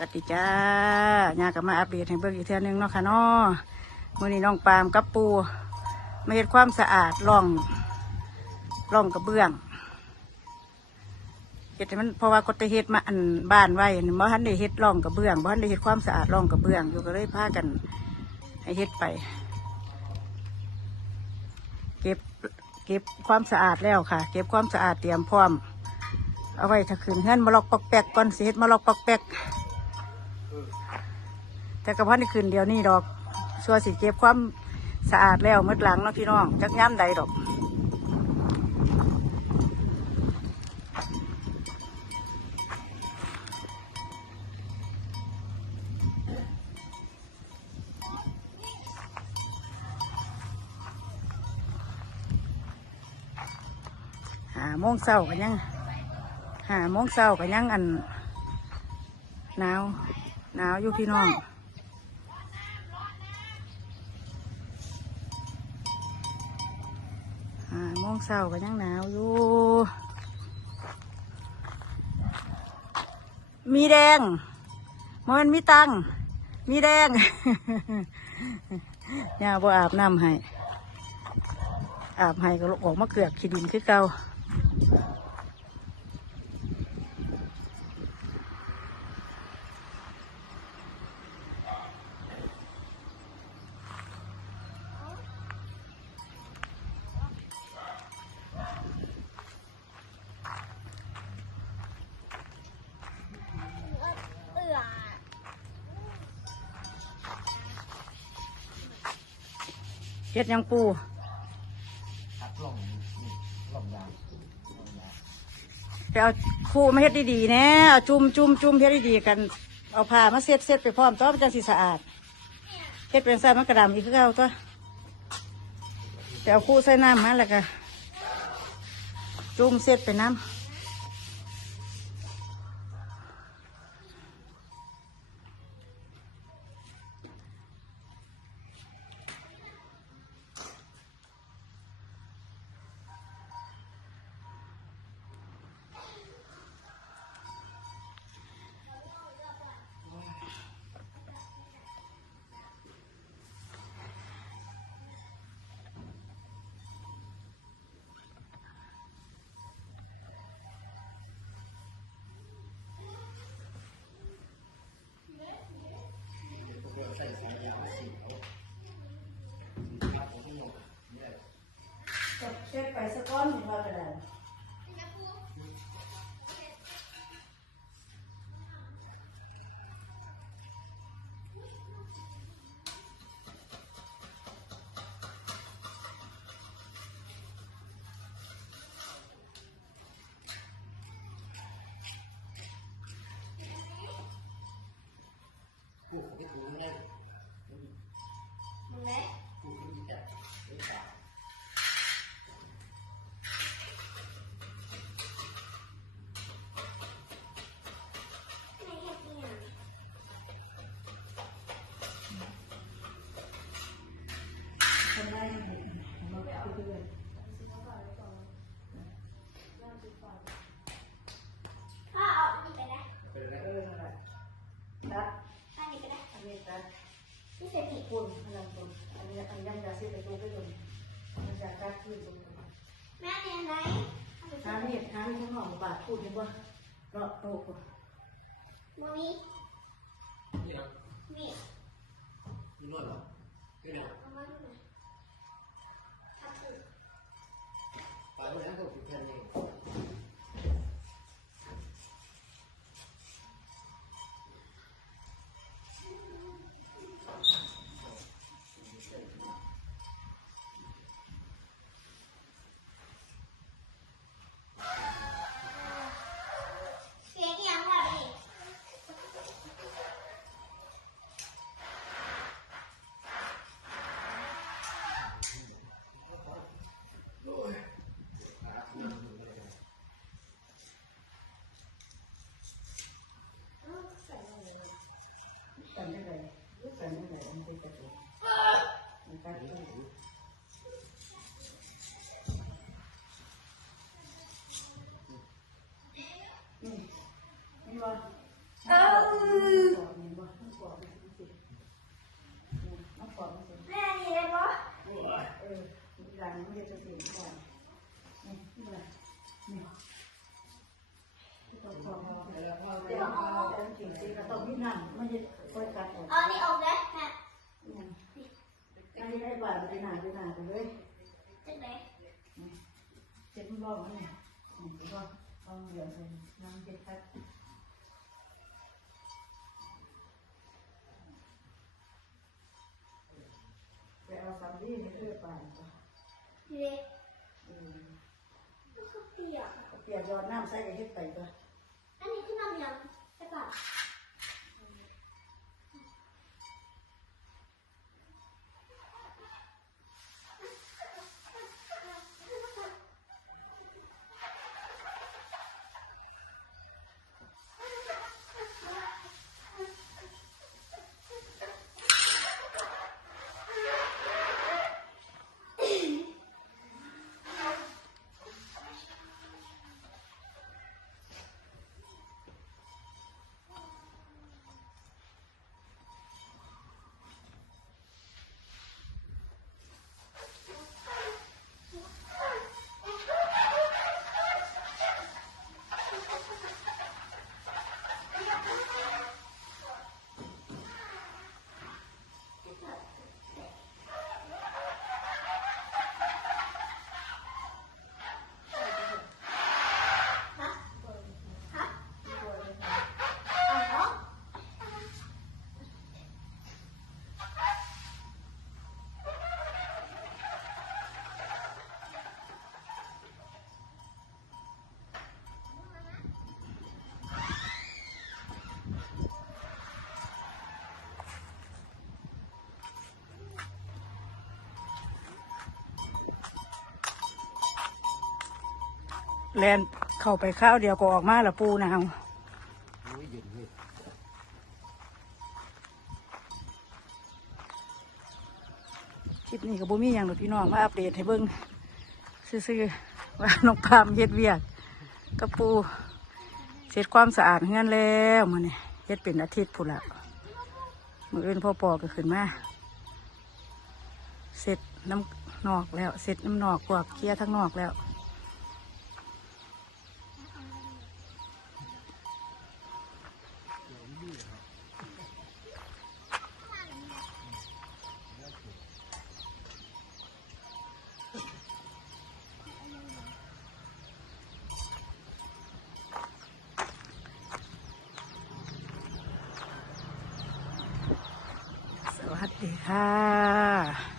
สวัสดีจ้าญาก็มาอัปเดตให้เบิ่งอีกเทื่อนึงเนาะค่ะเนาะมื้อนี้น้องปามกับปูมาเฮ็ดความสะอาดร่องร่องกระเบื้องเฮ็ดให้มันเพราะว่าก็จะเฮ็ดมาอันบ้านไว้นี่บ่ทันได้เฮ็ดร่องกระเบื้องบ่อทันได้เฮ็ดความสะอาดร่องกระเบื้องอยู่ก็เลยพากันให้เฮ็ดไป เก็บเก็บความสะอาดแล้วค่ะ เก็บความสะอาดเตรียมพร้อม เอาไว้ถ้าคืนเฮือนมาลอกปอกแปกก่อนสิเฮ็ดมาลอกปอกแปก แต่กระพันในคืนเดียวนี่ดอกชัวสิเก็บความสะอาดแล้วมืดหลังเนาะพี่น้องจักย้ำใดดอกหาโมงเช้ากันยังหาโมงเช้ากันยังอันหนาว หนาวอยู่พี่น้องหาโมงเช้ากันยังหนาวอยู่ มีแดงมันมีตัง มีแดงย่าบ่อาบน้ำให้ อาบให้ก็ออกมาเกือกขี้ดินคือเก่า ฮ็ดยังปูครับลงนี่ลงยางลงยางไปเอาคู่มาเฮ็ดดีๆแน่เอาจุ่มจุ่มจุ่มเฮ็ดดีๆกัน เอาผ้ามาเซ็ตเซ็ตไปพร้อมตัวมันจังสิสะอาดเฮ็ดเป็นใส่มันกระดำอีกคือเก่าตัวไปเอาคู่ใส่น้ำมาแล้วก็จุ่มเซ็ตไปน้ำ เช็ด ทำได้ไหมมาไปเอาเพื่อนถ้าเอาอันนี้ไปนะเป็นแล้เออนั่นแหละนัดถ้าอันนี้ไปนะอันนี้นัดนี่เสร็จผิดคุณพลังคุณอันนี้อันยังจะเสียไปตัวไปตัวมันจะกัดขึ้นตรงแม่เนี่ยไหนเอาไปหาเห็ดหาที่ข้างนอกบาดพูดเห็นว่าเราโตกว่าโมนี้นี่นะมี เอานี่ออกนะ ค่อยกัดออกเอาอันนี้ออกได้แม่อันนี้ได้บาทไปหนาไปหนาไปเลยจังไหนเจ็ดมันร้องมันเนี่ยนี่ก็ต้องเดี๋ยวใส่น้ำเจ็ดคัดไปเอาสำลีให้เพื่อไปก่อนพี่เล็กอืมมันก็เปียกอะเอาเปลี่ยนยอดน้ำใส่กับเฮ็ดไปก่อน อันนี้คือน้ำยังใช่ปะ เอาเนาะ แลนเข้าไปข้าวเดียวก็ออกมาละปูนาวคลิปนี้ก็บ่มีอย่างหรอกพี่น้องมาอัปเดตให้เบิ่งซื่อๆว่าน้องพามเฮ็ดเวียกกับปูเสร็จความสะอาดเงินแล้วมื้อนี้เฮ็ดเป็นอาทิตย์พุ่นละมืออื่นพ่อปอก็ขึ้นมาเสร็จน้ำนอกแล้วเสร็จน้ำนอกพวกเคลียทั้งนอกแล้ว ค่ะ